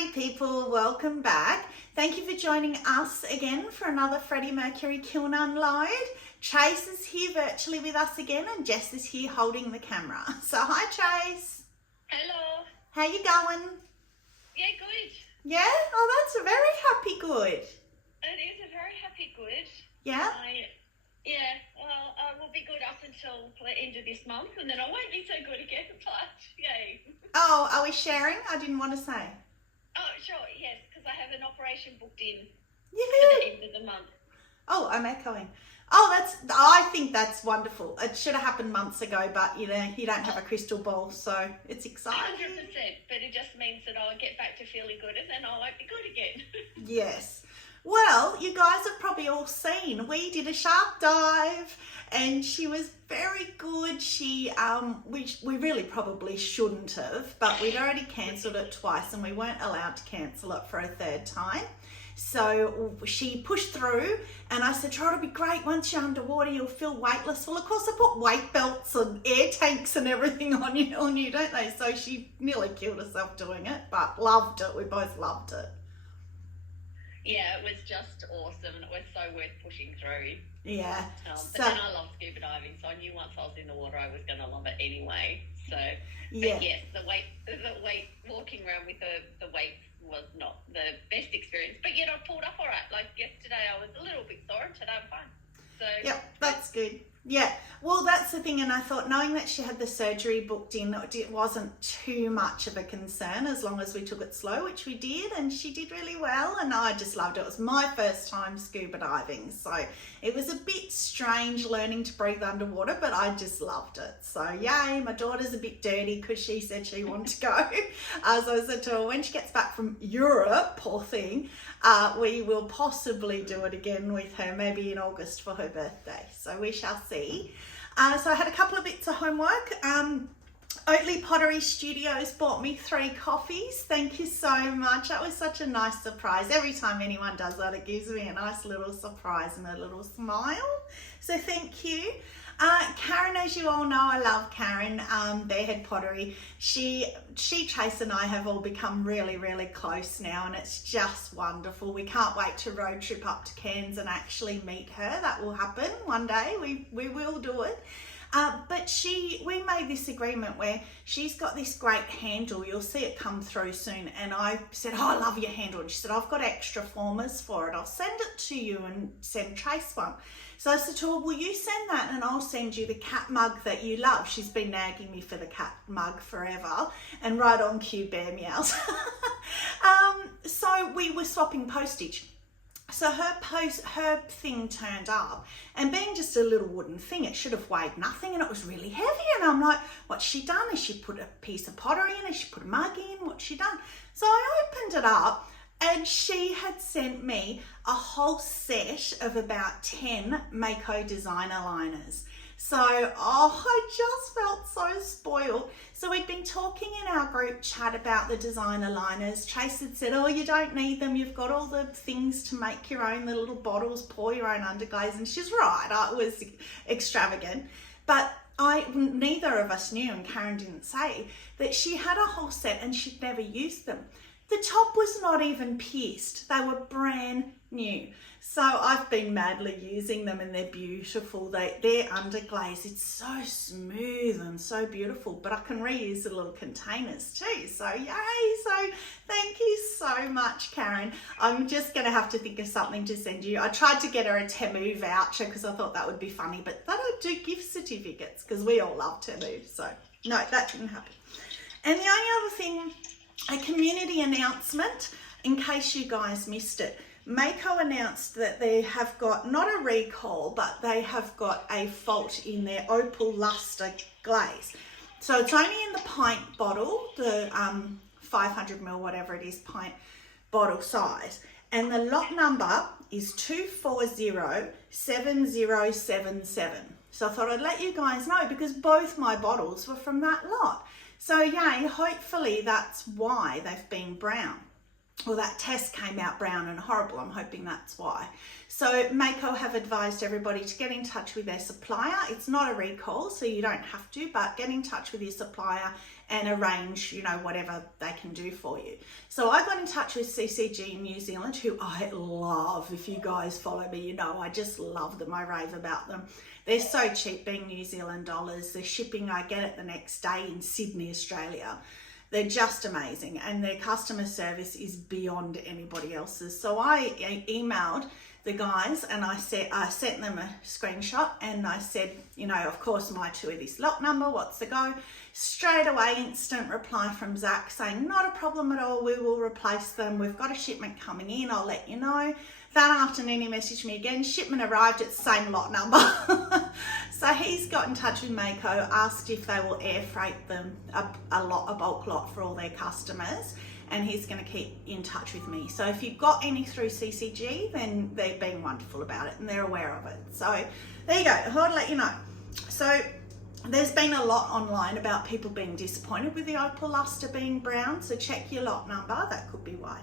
Alrighty people, welcome back. Thank you for joining us again for another Freddie Mercury Kiln Unload. Chase is here virtually with us again and Jess is here holding the camera. So hi Chase. Hello. How you going? Yeah, good. Yeah? Oh, that's a very happy good. It is a very happy good. Yeah? Well, I will be good up until the end of this month and then I won't be so good again, but yay. Oh, are we sharing? I didn't want to say. Oh, sure, yes, because I have an operation booked in Yeah. for the end of the month. Oh, I'm echoing. Oh, I think that's wonderful. It should have happened months ago, but you know, you don't have a crystal ball, so it's exciting. 100%, but it just means that I'll get back to feeling good and then I won't be good again. Yes. Well, you guys have probably all seen, we did a shark dive and she was very good. She, we really probably shouldn't have, but we'd already cancelled it twice and we weren't allowed to cancel it for a third time. So she pushed through and I said, try to be great. Once you're underwater, you'll feel weightless. Well, of course, I put weight belts and air tanks and everything on you, don't they? So she nearly killed herself doing it, but loved it. We both loved it. Yeah, it was just awesome and it was so worth pushing through. Yeah. But then I love scuba diving, so I knew once I was in the water I was going to love it anyway. So, yeah. But yes, the weight, walking around with the weights was not the best experience. But yet I pulled up all right. Like yesterday I was a little bit sore and today I'm fine. So yep, that's good. Yeah, well, that's the thing, and I thought knowing that she had the surgery booked in, it wasn't too much of a concern as long as we took it slow, which we did, and she did really well, and I just loved it. It was my first time scuba diving, so it was a bit strange learning to breathe underwater, but I just loved it. So yay, my daughter's a bit dirty because she said she wanted to go. So I said to her, when she gets back from Europe, poor thing, we will possibly do it again with her, maybe in August for her birthday. So we shall see. So I had a couple of bits of homework. Oatly Pottery Studios bought me 3 coffees. Thank you so much. That was such a nice surprise. Every time anyone does that, it gives me a nice little surprise and a little smile. So thank you. Karen, as you all know, I love Karen, Barehead Pottery. She, Chase and I have all become really, really close now and it's just wonderful. We can't wait to road trip up to Cairns and actually meet her. That will happen one day. We will do it. But we made this agreement where she's got this great handle. You'll see it come through soon. And I said, oh, I love your handle. And she said, I've got extra formers for it. I'll send it to you and send Trace one. So I said to her, will you send that and I'll send you the cat mug that you love. She's been nagging me for the cat mug forever and right on cue, bear meows. So we were swapping postage. So her thing turned up and being just a little wooden thing, it should have weighed nothing and it was really heavy. And I'm like, what's she done? Has she put a piece of pottery in? Has she put a mug in? What's she done? So I opened it up and she had sent me a whole set of about 10 Mayco designer liners. So, I just felt so spoiled. So we'd been talking in our group chat about the designer liners. Chase had said, oh, you don't need them. You've got all the things to make your own, the little bottles, pour your own underglaze. And she's right, it was extravagant. But neither of us knew, and Karen didn't say, that she had a whole set and she'd never used them. The top was not even pierced. They were brand new. So I've been madly using them and they're beautiful. They're underglaze. It's so smooth and so beautiful, but I can reuse the little containers too. So yay. So thank you so much, Karen. I'm just going to have to think of something to send you. I tried to get her a Temu voucher because I thought that would be funny, but they don't do gift certificates because we all love Temu. So no, that didn't happen. And the only other thing, a community announcement, in case you guys missed it. Mayco announced that they have got, not a recall, but they have got a fault in their opal luster glaze. So it's only in the pint bottle, the 500ml, whatever it is, pint bottle size. And the lot number is 2407077. So I thought I'd let you guys know because both my bottles were from that lot. So yay, hopefully that's why they've been brown. Well, that test came out brown and horrible. I'm hoping that's why. So Mayco have advised everybody to get in touch with their supplier. It's not a recall, so you don't have to, but get in touch with your supplier and arrange, you know, whatever they can do for you. So I got in touch with CCG in New Zealand, who I love. If you guys follow me, you know I just love them. I rave about them. They're so cheap, being New Zealand dollars. The shipping, I get it the next day in Sydney, Australia. They're just amazing, and their customer service is beyond anybody else's. So I emailed the guys and I sent them a screenshot, and I said, you know, of course, my two of this lot number, what's the go? Straight away, instant reply from Zach saying, not a problem at all, we will replace them. We've got a shipment coming in, I'll let you know. That afternoon, he messaged me again, shipment arrived at the same lot number. So he's got in touch with Mayco, asked if they will air freight them a bulk lot for all their customers, and he's going to keep in touch with me. So if you've got any through CCG, then they've been wonderful about it and they're aware of it. So there you go, I thought I'd let you know. So there's been a lot online about people being disappointed with the opal luster being brown, so check your lot number, that could be why.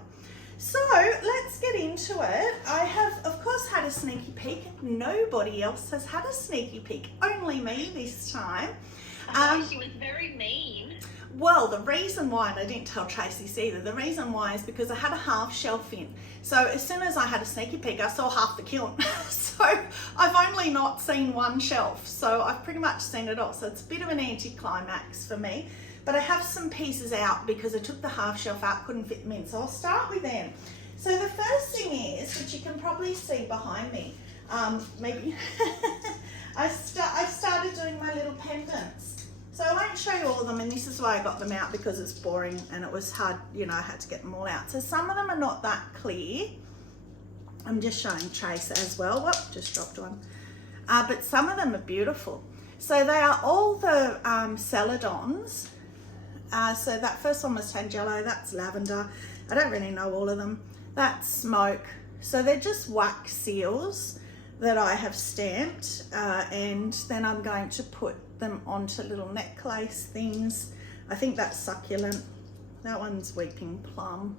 So let's get into it. I have, of course, had a sneaky peek. Nobody else has had a sneaky peek, only me this time. She was very mean. Well, the reason why, and I didn't tell Tracy this either, the reason why is because I had a half shelf in. So as soon as I had a sneaky peek, I saw half the kiln. So I've only not seen one shelf. So I've pretty much seen it all. So it's a bit of an anticlimax for me. But I have some pieces out because I took the half shelf out, couldn't fit them in. So I'll start with them. So the first thing is, which you can probably see behind me, maybe, I started doing my little pendants. So I won't show you all of them, and this is why I got them out, because it's boring and it was hard, you know, I had to get them all out. So some of them are not that clear. I'm just showing Trace as well. Whoop, just dropped one. But some of them are beautiful. So they are all the celadons. So that first one was Tangelo, that's lavender. I don't really know all of them. That's smoke. So they're just wax seals that I have stamped, and then I'm going to put them onto little necklace things. I think that's succulent. That one's weeping plum.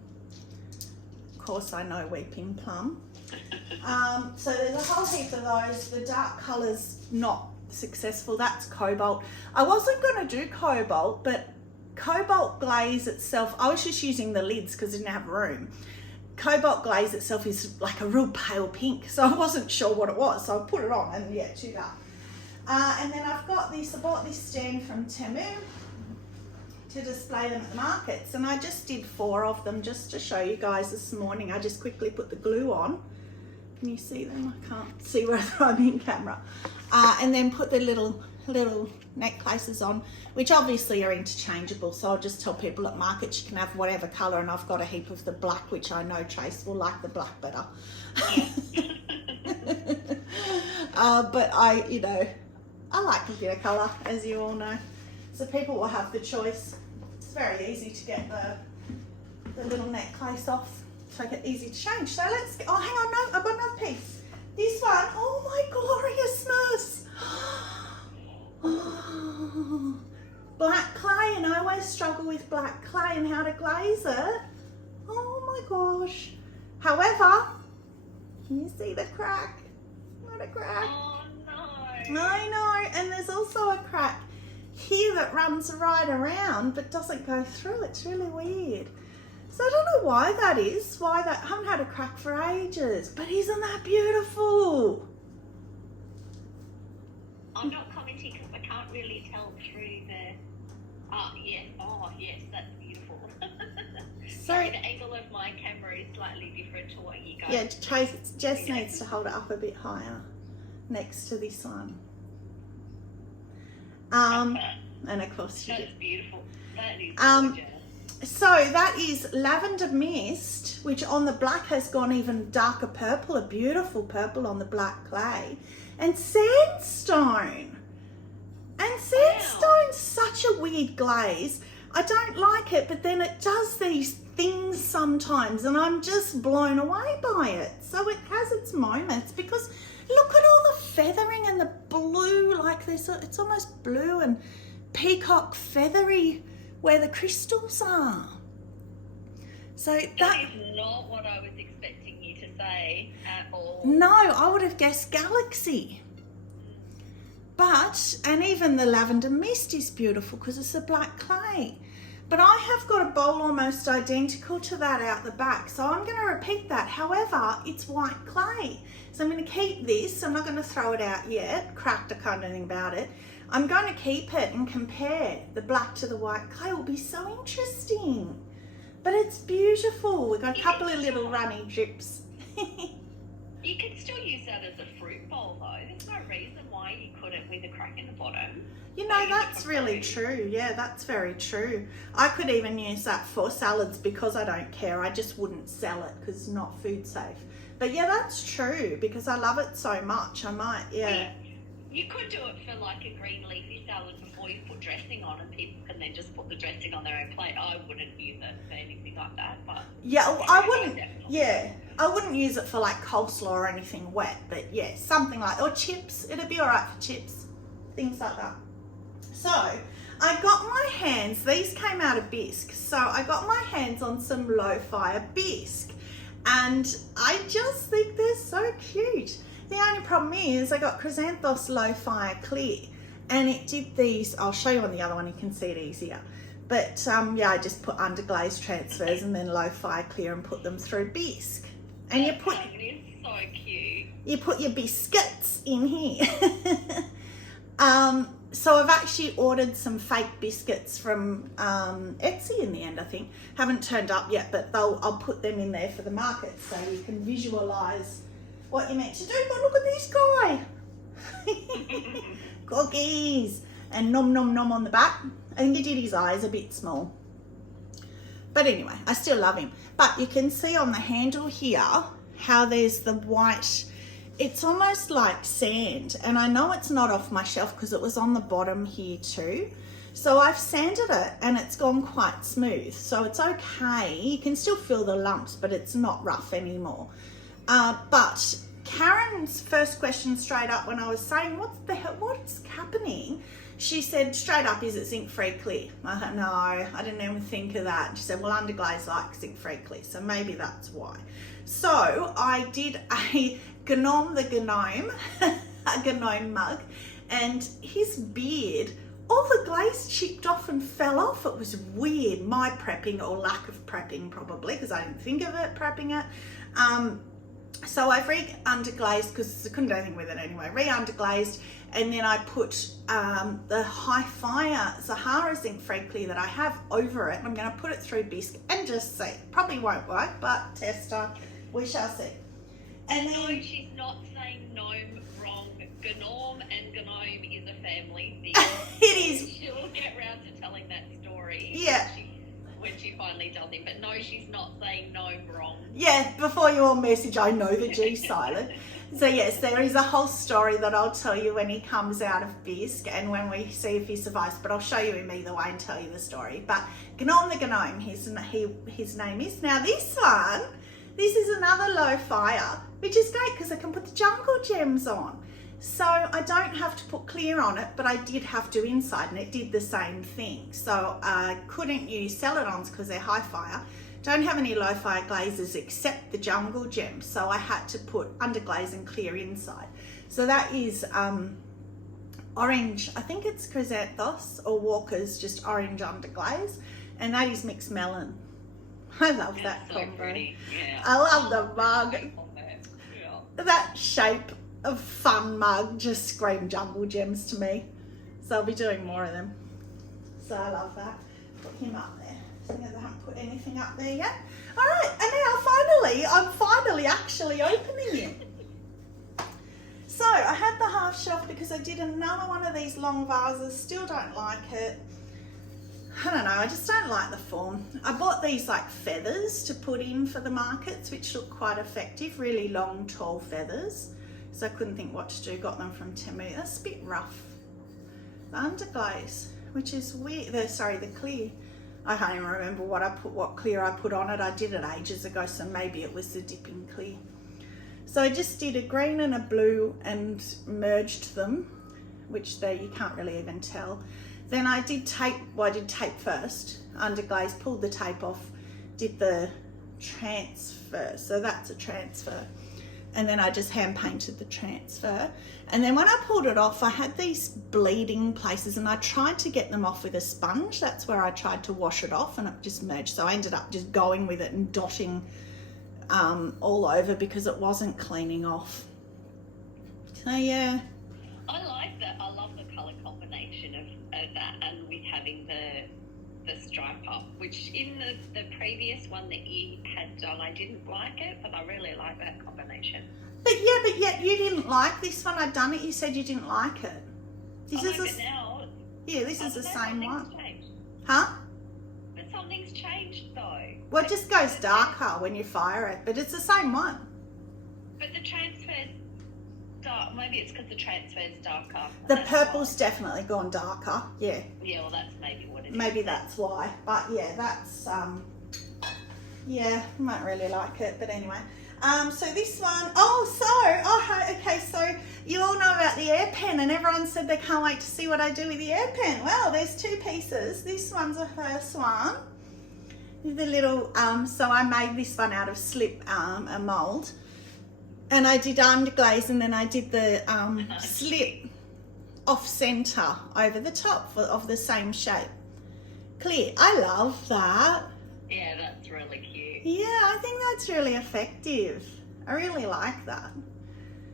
Of course I know weeping plum. So there's a whole heap of those. The dark colour's not successful. That's cobalt. I wasn't going to do cobalt, but cobalt glaze itself, I was just using the lids because I didn't have room. Cobalt glaze itself is like a real pale pink, so I wasn't sure what it was, so I put it on, and yeah, too dark. And then I've got this, I bought this stand from Temu to display them at the markets, and I just did 4 of them just to show you guys this morning. I just quickly put the glue on. Can you see them? I can't see whether I'm in camera. And then put the little necklaces on, which obviously are interchangeable, so I'll just tell people at markets you can have whatever colour, and I've got a heap of the black, which I know Trace will like the black better. But I, you know, I like a bit of colour, as you all know, so people will have the choice. It's very easy to get the little necklace off, so it's easy to change. So let's get, oh hang on, no, I've got another piece. This one, oh my gloriousness. Black clay, and I always struggle with black clay and how to glaze it. Oh my gosh. However, can you see the crack? What a crack. Oh no. I know, and there's also a crack here that runs right around but doesn't go through. It's really weird. So I don't know why that is, I haven't had a crack for ages, but isn't that beautiful? I'm not commenting because I can't really tell through the. Oh yes, that's beautiful. Sorry, the angle of my camera is slightly different to what you guys. Yeah, Trace, Jess needs to hold it up a bit higher next to this one. And of course she did. That's beautiful. That is gorgeous. So that is lavender mist, which on the black has gone even darker purple, a beautiful purple on the black clay, and sandstone. And sandstone's such a weird glaze. I don't like it, but then it does these things sometimes, and I'm just blown away by it. So it has its moments, because look at all the feathering and the blue, like this. It's almost blue and peacock feathery where the crystals are. So that is not what I was expecting you to say at all. No, I would have guessed galaxy. But, and even the lavender mist is beautiful because it's a black clay. But I have got a bowl almost identical to that out the back, so I'm going to repeat that. However, it's white clay. So I'm going to keep this. I'm not going to throw it out yet. Cracked, I can't do anything about it. I'm going to keep it and compare the black to the white clay. It will be so interesting. But it's beautiful. We've got a couple of little runny drips. You can still use that as a fruit bowl though. There's no reason why you couldn't with a crack in the bottom. You know, that's really true. Yeah, that's very true. I could even use that for salads because I don't care. I just wouldn't sell it because it's not food safe. But yeah, that's true because I love it so much. I might, yeah. You could do it for like a green leafy salad before you put dressing on, and people can then just put the dressing on their own plate. I wouldn't use it for anything like that, but yeah, I wouldn't. Yeah, I wouldn't use it for like coleslaw or anything wet. But yeah, something like, or chips. It'd be all right for chips, things like that. So I got my hands. These came out of bisque, so I got my hands on some low fire bisque, and I just think they're so cute. The only problem is I got Chrysanthos Low Fire Clear, and it did these. I'll show you on the other one, you can see it easier. But yeah, I just put underglaze transfers and then Low Fire Clear and put them through bisque. And you put, it's so cute. You put your biscuits in here. So I've actually ordered some fake biscuits from Etsy in the end, I think. Haven't turned up yet, but I'll put them in there for the market so you can visualise what you're meant to do. But look at this guy. Cookies. And nom nom nom on the back. I think he did his eyes a bit small. But anyway, I still love him. But you can see on the handle here how there's the white. It's almost like sand. And I know it's not off my shelf because it was on the bottom here too. So I've sanded it and it's gone quite smooth. So it's okay. You can still feel the lumps, but it's not rough anymore. But Karen's first question straight up when I was saying, what the hell, what's happening? She said straight up, is it zinc-free clear? I thought, no, I didn't even think of that. She said, well, underglaze like zinc-free clear, so maybe that's why. So I did a gnome, a gnome mug, and his beard, all the glaze chipped off and fell off. It was weird, my prepping or lack of prepping probably, because I didn't think of it, prepping it. So I've re-underglazed because I couldn't do anything with it anyway, re-underglazed, and then I put the high fire Sahara zinc free clear that I have over it. I'm going to put it through bisque and just see. Probably won't work, but tester, we shall see. And then, no, she's not saying gnome wrong. Gnome and gnome is a family thing. It is. She'll get round to telling that story. Yeah. When she finally does it. But no, she's not saying gnome wrong. Yeah, before you all message, I know the G silent. So yes, there is a whole story that I'll tell you when he comes out of bisque and when we see if he survives, but I'll show you him either way and tell you the story. But Gnome the Gnome, his name is. Now this one, this is another low fire, which is great because I can put the jungle gems on. So I don't have to put clear on it, but I did have to inside, and it did the same thing. So I couldn't use celadons because they're high fire. Don't have any low fire glazes except the jungle gems. So I had to put underglaze and clear inside. So that is orange, I think it's Chrysanthos or Walker's, just orange underglaze. And that is mixed melon. I love that combo. Yeah. I love the mug. Yeah. That shape of fun mug just screamed jungle gems to me. So I'll be doing more of them. So I love that. Put him up there. So I haven't put anything up there yet. All right, and now I'm finally actually opening it. So I had the half shelf because I did another one of these long vases. Still don't like it. I don't know, I just don't like the form. I bought these like feathers to put in for the markets, which look quite effective, really long, tall feathers. So I couldn't think what to do, got them from Temu. That's a bit rough. The underglaze, which is weird, the clear. I can't even remember what clear I put on it. I did it ages ago, so maybe it was the dipping clear. So I just did a green and a blue and merged them, which there you can't really even tell. Then I did tape, I did tape first, underglaze, pulled the tape off, did the transfer, so that's a transfer. and then I just hand painted the transfer. And then when I pulled it off, I had these bleeding places, and I tried to get them off with a sponge. That's where I tried to wash it off, and it just merged. So I ended up just going with it and dotting all over because it wasn't cleaning off. So yeah. I like that. I love the colour combination of that, and with having the stripe up, which in the previous one that you had done, I didn't like it, but I really like that combination. But yet you didn't like this one. I'd done it. You said you didn't like it. This is the same one. Changed. Huh? But something's changed though. Well, it just goes darker when you fire it, but it's the same one. But the transfer's dark. Maybe it's because the transfer's darker. The purple's definitely gone darker. Yeah. Yeah, well, that's maybe what it is. Maybe that's why. But yeah, that's yeah, I might really like it. But anyway. So this one, okay, so you all know about the air pen, and everyone said they can't wait to see what I do with the air pen. Well, there's two pieces. This one's a hearse one with the little, so I made this one out of slip, a mould, and I did underglaze, and then I did the slip off centre over the top of the same shape. Clear. I love that. Yeah, that's really cute. Yeah, I think that's really effective. I really like that.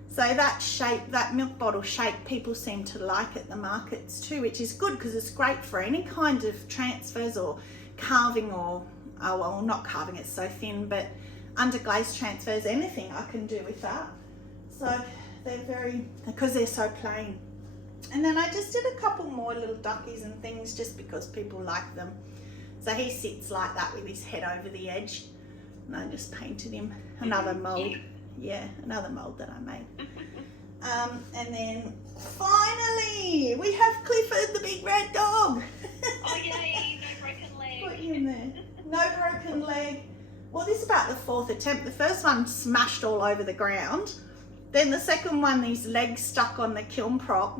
So that shape, that milk bottle shape, people seem to like at the markets too, which is good because it's great for any kind of transfers or carving or, well, not carving, it's so thin, but underglaze transfers, anything I can do with that. So they're because they're so plain. And then I just did a couple more little duckies and things just because people like them. So he sits like that with his head over the edge, and I just painted him another mould. Yeah, another mould that I made. And then finally we have Clifford, the big red dog. Oh yay, no broken leg. Put him there. No broken leg. Well, this is about the fourth attempt. The first one smashed all over the ground. Then the second one, his legs stuck on the kiln prop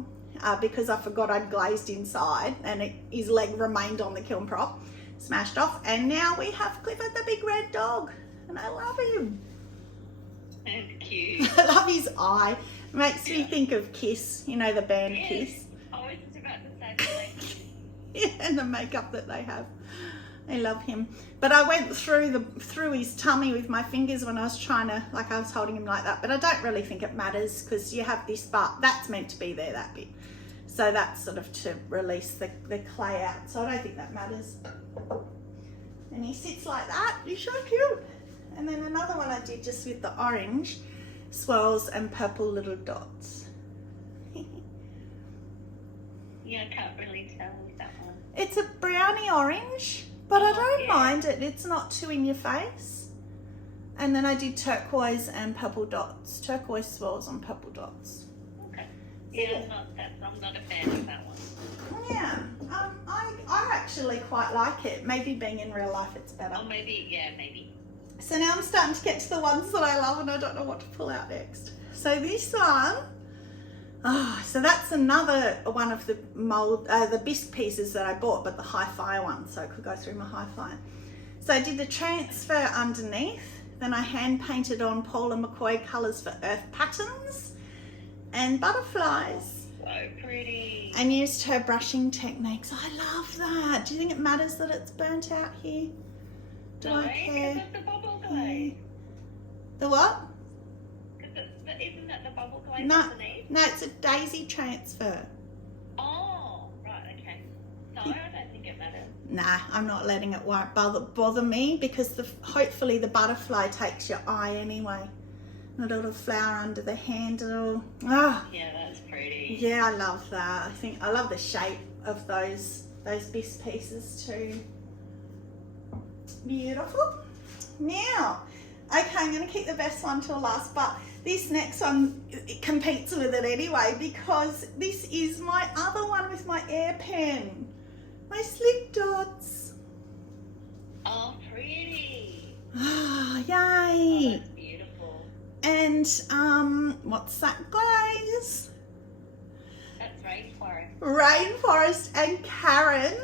because I forgot I'd glazed inside, and his leg remained on the kiln prop. Smashed off, and now we have Clifford, the big red dog, and I love him. That's cute. I love his eye. It makes me think of Kiss, you know, the band Kiss. I was just about to say Yeah, and the makeup that they have. I love him. But I went through his tummy with my fingers when I was trying to, like I was holding him like that, but I don't really think it matters because you have this part, that's meant to be there, that bit. So that's sort of to release the clay out. So I don't think that matters. And he sits like that. He's so cute. And then another one I did just with the orange swirls and purple little dots. Yeah, I can't really tell with that one. It's a brownie orange, but I don't mind it. It's not too in your face. And then I did turquoise and purple dots. Turquoise swirls on purple dots. Yeah, I'm not a fan of that one. Yeah, I actually quite like it. Maybe being in real life it's better. Oh, maybe. So now I'm starting to get to the ones that I love, and I don't know what to pull out next. So this one, so that's another one of the mold, the bisque pieces that I bought, but the hi-fi one, so I could go through my hi-fi. So I did the transfer underneath, then I hand painted on Paula McCoy colours for earth patterns and butterflies. So pretty. And used her brushing techniques. I love that. Do you think it matters that it's burnt out here? Do I care? Because of the bubble glaze. The what? Isn't that the bubble glaze No, underneath? no, it's a daisy transfer. Oh, right, okay. No, I don't think it matters. Nah, I'm not letting it bother me because hopefully the butterfly takes your eye anyway. And a little flower under the handle. Ah. Yeah, that's pretty. Yeah, I love that. I love the shape of those bisque pieces too. Beautiful. Now, okay, I'm going to keep the best one till last, but this next one, it competes with it anyway because this is my other one with my air pen. My slip dots. Oh, pretty. Ah, yay. Oh, that's beautiful. And what's that glaze? That's Rainforest. Rainforest and Karen.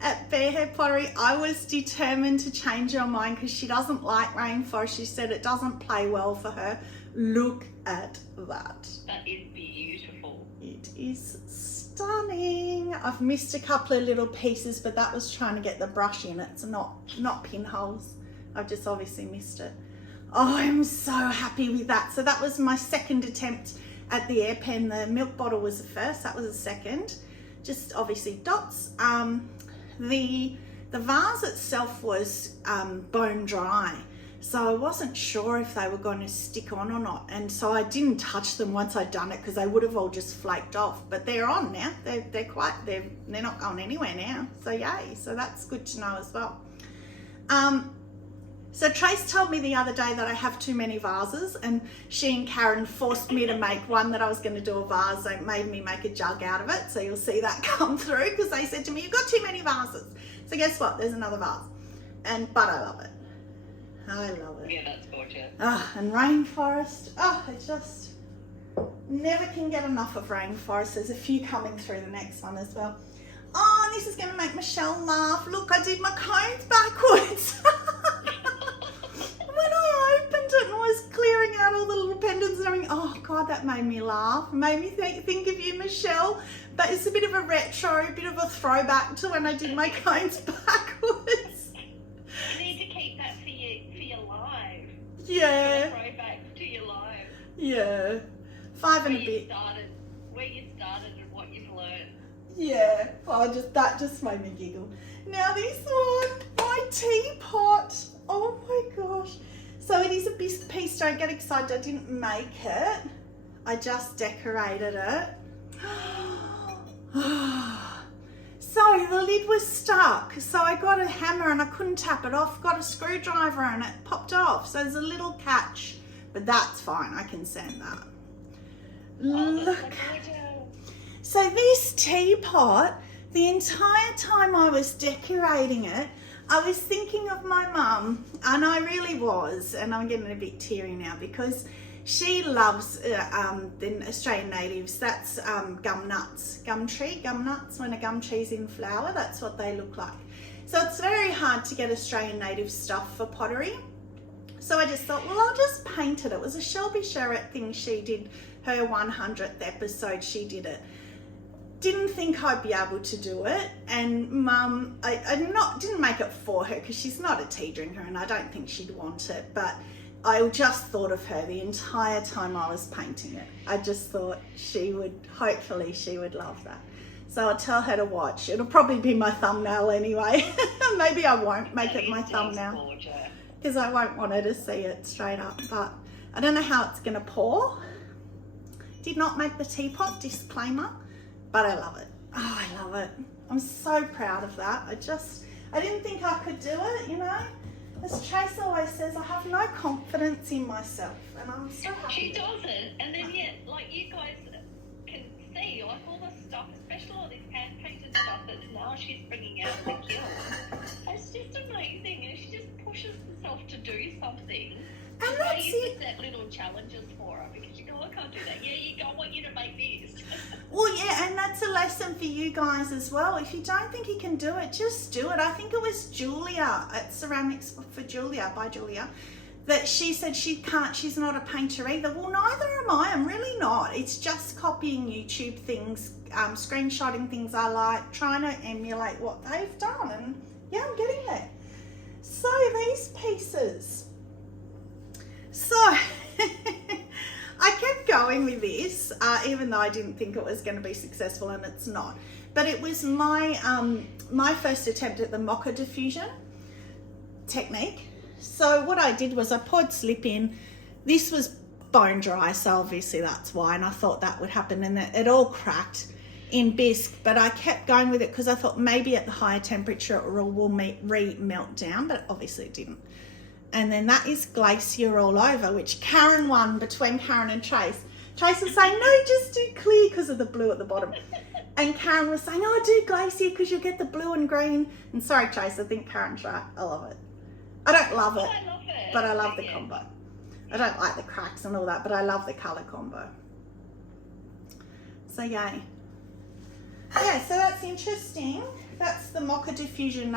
at Bearhead Pottery, I was determined to change her mind because she doesn't like Rainforest. She said it doesn't play well for her. Look at that. That is beautiful. It is stunning. I've missed a couple of little pieces, but that was trying to get the brush in. It's not pinholes. I've just obviously missed it. Oh, I'm so happy with that. So that was my second attempt at the air pen. The milk bottle was the first, that was the second. Just obviously dots. The vase itself was bone dry, so I wasn't sure if they were going to stick on or not, and so I didn't touch them once I'd done it because they would have all just flaked off. But they're on now. They're not going anywhere now. So yay! So that's good to know as well. So Trace told me the other day that I have too many vases, and she and Karen forced me to make one that I was going to do a vase. They made me make a jug out of it, so you'll see that come through because they said to me, you've got too many vases. So guess what? There's another vase. But I love it. I love it. Yeah, that's gorgeous. And Rainforest. I just never can get enough of Rainforest. There's a few coming through the next one as well. Oh, and this is going to make Michelle laugh. Look, I did my cones backwards. When I opened it and was clearing out all the little pendants and everything, oh God, that made me laugh. It made me think of you, Michelle. But it's a bit of a retro, a bit of a throwback to when I did my cones backwards. You need to keep that for your live. Yeah. Throwback to your live. Yeah. 5 and a bit. Where you started and what you've learned. Yeah. That just made me giggle. Now this one, my teapot. Oh my gosh. So it is a bisque piece. Don't get excited. I didn't make it. I just decorated it. So the lid was stuck. So I got a hammer and I couldn't tap it off. Got a screwdriver and it popped off. So there's a little catch, but that's fine. I can sand that. Look. So this teapot, the entire time I was decorating it, I was thinking of my mum, and I really was, and I'm getting a bit teary now because she loves the Australian natives. That's gum nuts, gum nuts. When a gum tree's in flower, that's what they look like. So it's very hard to get Australian native stuff for pottery. So I just thought, well, I'll just paint it. It was a Shelby Sherratt thing she did, her 100th episode, she did it. Didn't think I'd be able to do it, and Mum, I didn't make it for her because she's not a tea drinker and I don't think she'd want it, but I just thought of her the entire time I was painting it. I just thought hopefully she would love that. So I'll tell her to watch. It'll probably be my thumbnail anyway. Maybe I won't make it my thumbnail because I won't want her to see it straight up, but I don't know how it's gonna pour. Did not make the teapot, disclaimer. But I love it. Oh, I love it. I'm so proud of that. I didn't think I could do it, you know. As Trace always says, I have no confidence in myself, and I'm so happy. She doesn't, and then yet, like you guys can see, like all the stuff, especially all this hand-painted stuff that now she's bringing out of the kiln. It's just amazing, and she just pushes herself to do something. And I that's used it. to set little challenges for her because you go, I can't do that. Yeah, you go, I want you to make this. Well, yeah, and that's a lesson for you guys as well. If you don't think you can do it, just do it. I think it was Julia at Ceramics for Julia, by Julia, that she said she's not a painter either. Well, neither am I. I'm really not. It's just copying YouTube things, screenshotting things I like, trying to emulate what they've done. And yeah, I'm getting there. So these pieces. So I kept going with this, even though I didn't think it was going to be successful, and it's not. But it was my my first attempt at the mocha diffusion technique. So what I did was I poured slip in. This was bone dry, so obviously that's why, and I thought that would happen, and it all cracked in bisque. But I kept going with it because I thought maybe at the higher temperature it will re-melt down, but obviously it didn't. And then that is Glacier all over, which Karen won between Karen and Trace. Trace was saying, no, just do clear because of the blue at the bottom. And Karen was saying, oh, do Glacier because you'll get the blue and green. And sorry, Trace, I think Karen's right. I love it. I don't love it, but I love the combo. I don't like the cracks and all that, but I love the colour combo. So yay. Yeah, so that's interesting. That's the Mocha Diffusion,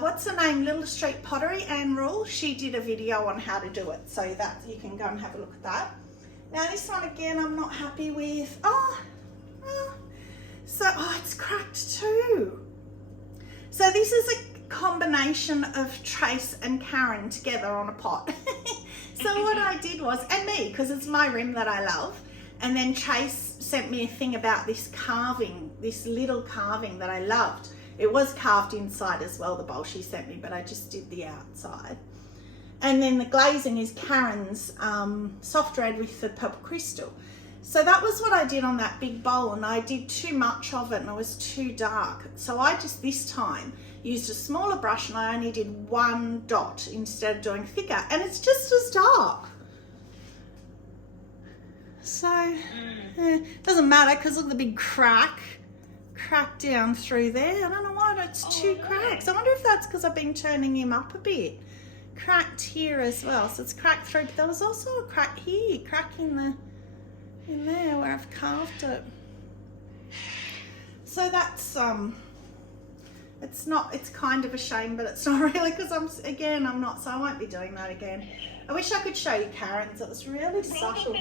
what's her name, Little Street Pottery, Anne Rule. She did a video on how to do it, so that you can go and have a look at that. Now this one again I'm not happy with. It's cracked too. So this is a combination of Trace and Karen together on a pot. So what I did was, and me, because it's my rim that I love, and then Trace sent me a thing about this carving, this little carving that I loved. It was carved inside as well, the bowl she sent me, but I just did the outside. And then the glazing is Karen's soft red with the purple crystal. So that was what I did on that big bowl, and I did too much of it and it was too dark. So I just this time used a smaller brush and I only did one dot instead of doing thicker, and it's just as dark. So doesn't matter, because look at the big crack down through there. I don't know why it's two cracks. I wonder if that's because I've been turning him up a bit. Cracked here as well, so it's cracked through, but there was also a crack here, crack in there where I've carved it. So that's it's kind of a shame, but it's not really, because I'm not, so I won't be doing that again. I wish I could show you Karen's. It was really subtle.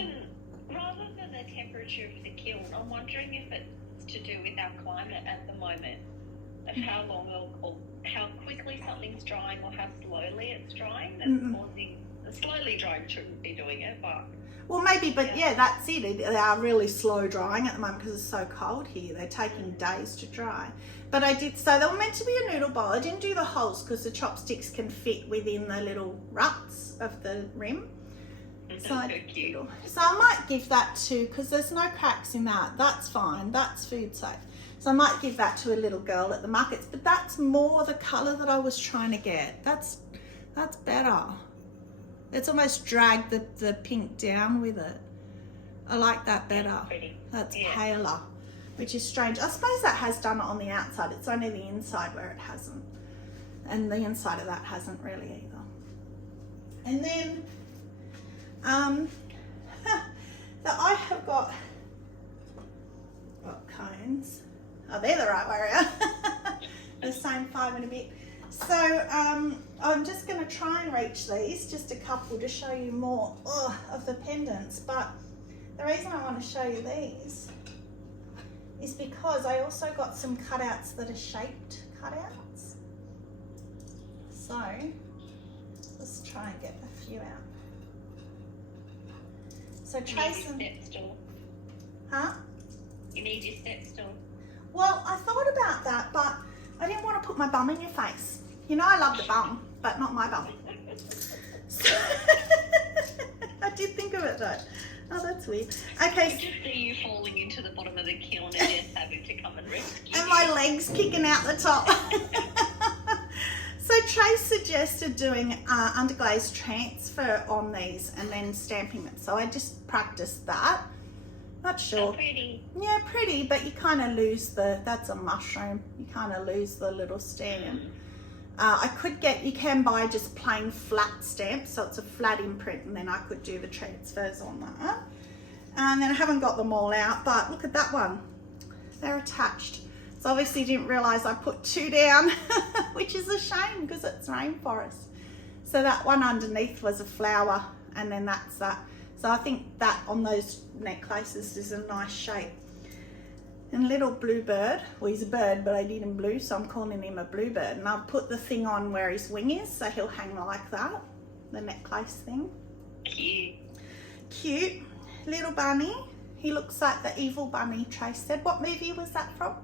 Rather than the temperature of the kiln, I'm wondering if it's to do with our climate at the moment, of how long or how quickly something's drying or how slowly it's drying. That's causing the slowly drying shouldn't be doing it, but well, maybe, but yeah, that's it. They are really slow drying at the moment because it's so cold here. They're taking days to dry. But I did, so they were meant to be a noodle bowl. I didn't do the holes because the chopsticks can fit within the little ruts of the rim. So I might give that to, because there's no cracks in that. That's fine. That's food safe. So I might give that to a little girl at the markets. But that's more the colour that I was trying to get. That's better. It's almost dragged the pink down with it. I like that better. That's paler, which is strange. I suppose that has done it on the outside. It's only the inside where it hasn't. And the inside of that hasn't really either. And then I have got cones. Oh, they're the right way around. The same 5 and a bit. So I'm just going to try and reach these, just a couple, to show you more of the pendants. But the reason I want to show you these is because I also got some cutouts that are shaped cutouts. So let's try and get a few out. So Trace and... step stool. Huh? You need your step stool. Well, I thought about that, but I didn't want to put my bum in your face. You know I love the bum, but not my bum. So I did think of it though. Oh, that's weird. Okay. I just see you falling into the bottom of the kiln and just having to come and rescue and my legs kicking out the top. So Trace suggested doing underglaze transfer on these and then stamping it. So I just practiced that. Not sure. Oh, pretty. Yeah, pretty, but you kind of lose that's a mushroom. You kind of lose the little stamp. You can buy just plain flat stamps, so it's a flat imprint, and then I could do the transfers on that. And then I haven't got them all out, but look at that one. They're attached. So obviously didn't realise I put 2 down, which is a shame because it's Rainforest. So that one underneath was a flower, and then that's that. So I think that on those necklaces is a nice shape. And little bluebird, well he's a bird but I did him blue, so I'm calling him a bluebird. And I've put the thing on where his wing is, so he'll hang like that, the necklace thing. Cute. Cute. Little bunny. He looks like the evil bunny, Trace said. What movie was that from?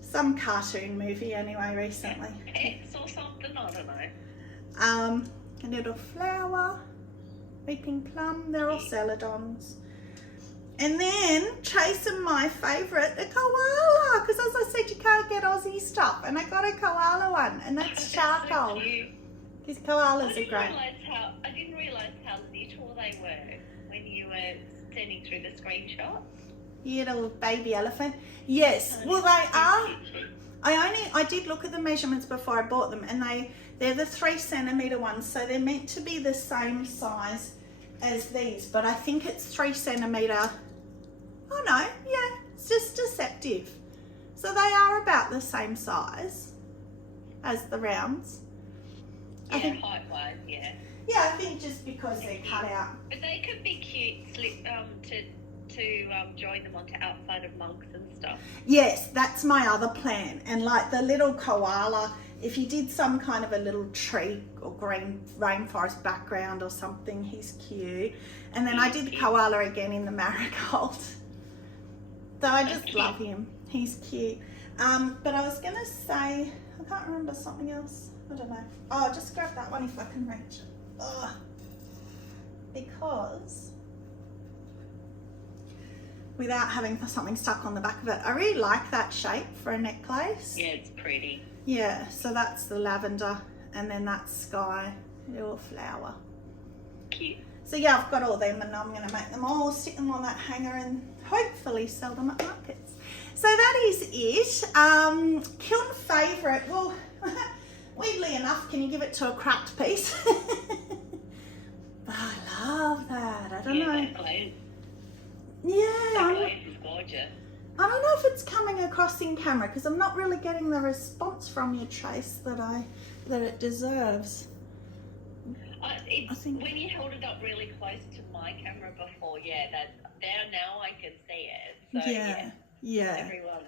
Some cartoon movie anyway, recently. X or something, I don't know. A little flower, weeping plum, they're all celadons. And then Trace and my favourite, the koala, because as I said, you can't get Aussie stuff, and I got a koala one, and that's charcoal. Because koalas are great. I didn't realise how little they were when you were sending through the screenshot. You little baby elephant. Yes, well they are. I did look at the measurements before I bought them, and they're the 3 centimetre ones, so they're meant to be the same size as these, but I think it's 3 centimetre. Oh no, yeah, It's just deceptive. So they are about the same size as the rounds. Yeah, I think, height-wise, yeah. yeah, I think just because they're cut out. But they could be cute to join them onto outside of mugs and stuff. Yes, that's my other plan. And like the little koala, if you did some kind of a little tree or green rainforest background or something, he's cute. And then I did the koala again in the marigold. So I just love him. He's cute. But I was going to say, I can't remember something else. I don't know. Oh, I'll just grab that one if I can reach it. Ugh. Because without having something stuck on the back of it, I really like that shape for a necklace. Yeah, it's pretty. Yeah, so that's the lavender, and then that's sky, little flower. Cute. So yeah, I've got all them, and I'm going to make them all, stick them on that hanger, and hopefully sell them at markets. So that is it. Kiln favourite. Well, weirdly enough, can you give it to a cracked piece? But I love that. I don't know. That glaze. Yeah. That glaze is gorgeous. I don't know if it's coming across in camera because I'm not really getting the response from you, Trace, that it deserves. I think when you held it up really close to my camera before, yeah, that there now I can see it. So Yeah. everyone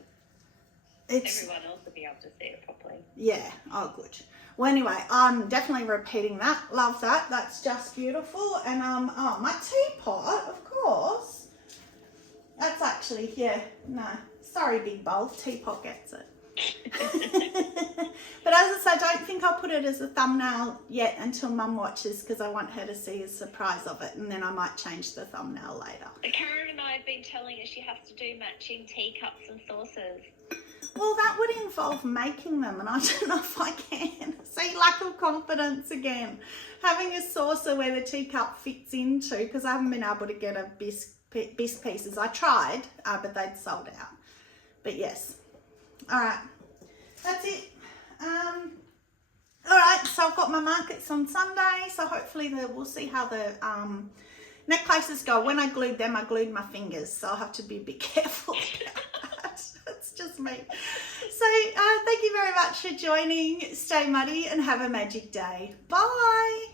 else will be able to see it properly. Yeah. Oh, good. Well, anyway, I'm definitely repeating that. Love that. That's just beautiful. And oh, my teapot, of course. That's actually, yeah, no. Sorry, big bowl. Teapot gets it. But as I say, I don't think I'll put it as a thumbnail yet until Mum watches because I want her to see a surprise of it, and then I might change the thumbnail later. Karen and I have been telling her she has to do matching teacups and saucers. Well, that would involve making them, and I don't know if I can. See, lack of confidence again. Having a saucer where the teacup fits into, because I haven't been able to get a bisque pieces. I tried, but they'd sold out. But yes. All right. That's it. All right. So I've got my markets on Sunday. So hopefully we'll see how the necklaces go. When I glued them, I glued my fingers. So I'll have to be a bit careful about that. That's just me. So thank you very much for joining. Stay muddy and have a magic day. Bye.